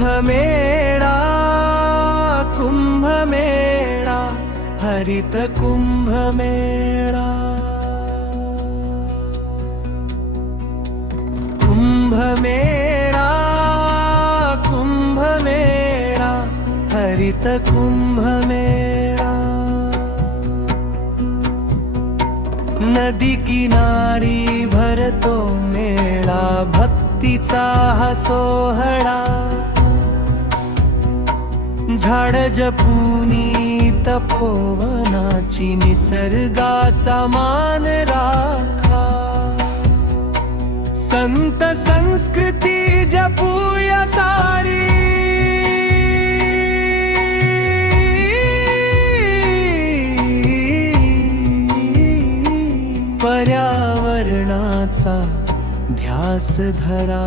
कुंभमेळा कुंभमेळा हरित कुंभमेळा। कुंभमेळा कुंभमेळा हरित कुंभमेळा। नदी किनारी भरतो मेळा भक्तीचा हा सोहळा। झाड जपुनी तपोवनाची निसर्गाचा मान राखा. संत संस्कृती जपूया सारी. पर्यावरणाचा ध्यास धरा.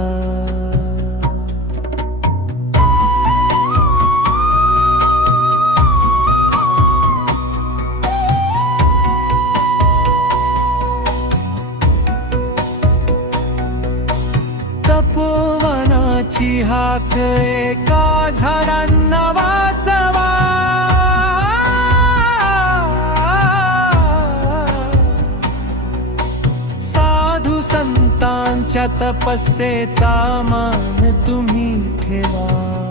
तपोवनाची हाक एका झाडांना वाचवा. साधू संतांच्या तपस्येचा मान तुम्ही ठेवा.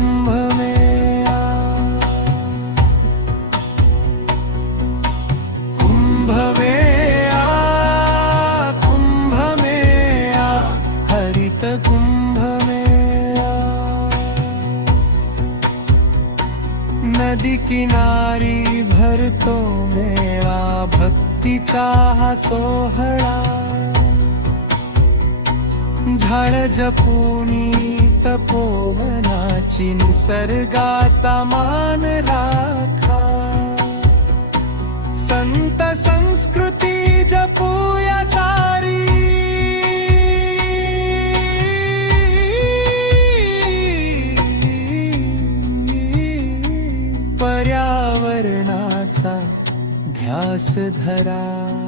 म्भमेया कुम्भमेया कुम्भमेया हरितकुम्भमे नदीकिनारी भर्तो मे वा भक्तिचा सोहला झडजपूनी तपोवनाची निसर्गाचा मान राखा. संत संस्कृती जपूया सारी. पर्यावरणाचा ध्यास धरा.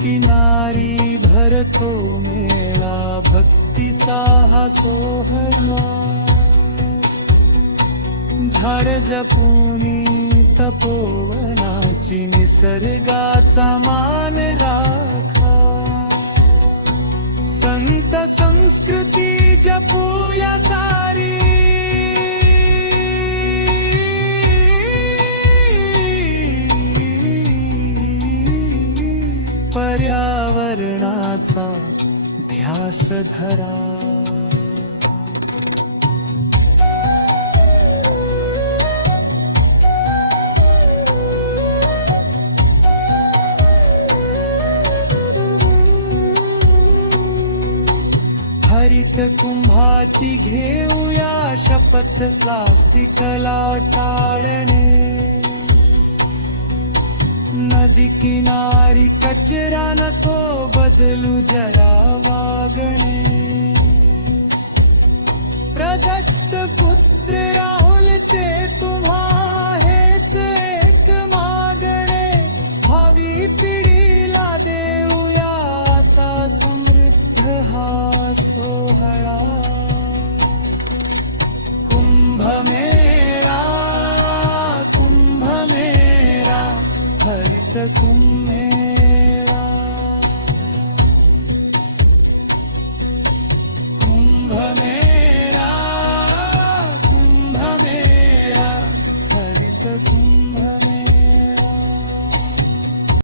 किनारी भरतो मेळा भक्तीचा हा सोहळा. झाड जपुनी तपोवनाची निसर्गाचा मान राखा. संत संस्कृती जपूया पर्यावरणाचा ध्यास धरा. हरित कुंभाची घेऊया शपथ प्लास्टिकला टाळणे. నదికి నారి కచ్చరానతో బదులు జరా వాగణే. ప్రదత్త పుత్ర రాహుల్ చే తుమ్హా 空。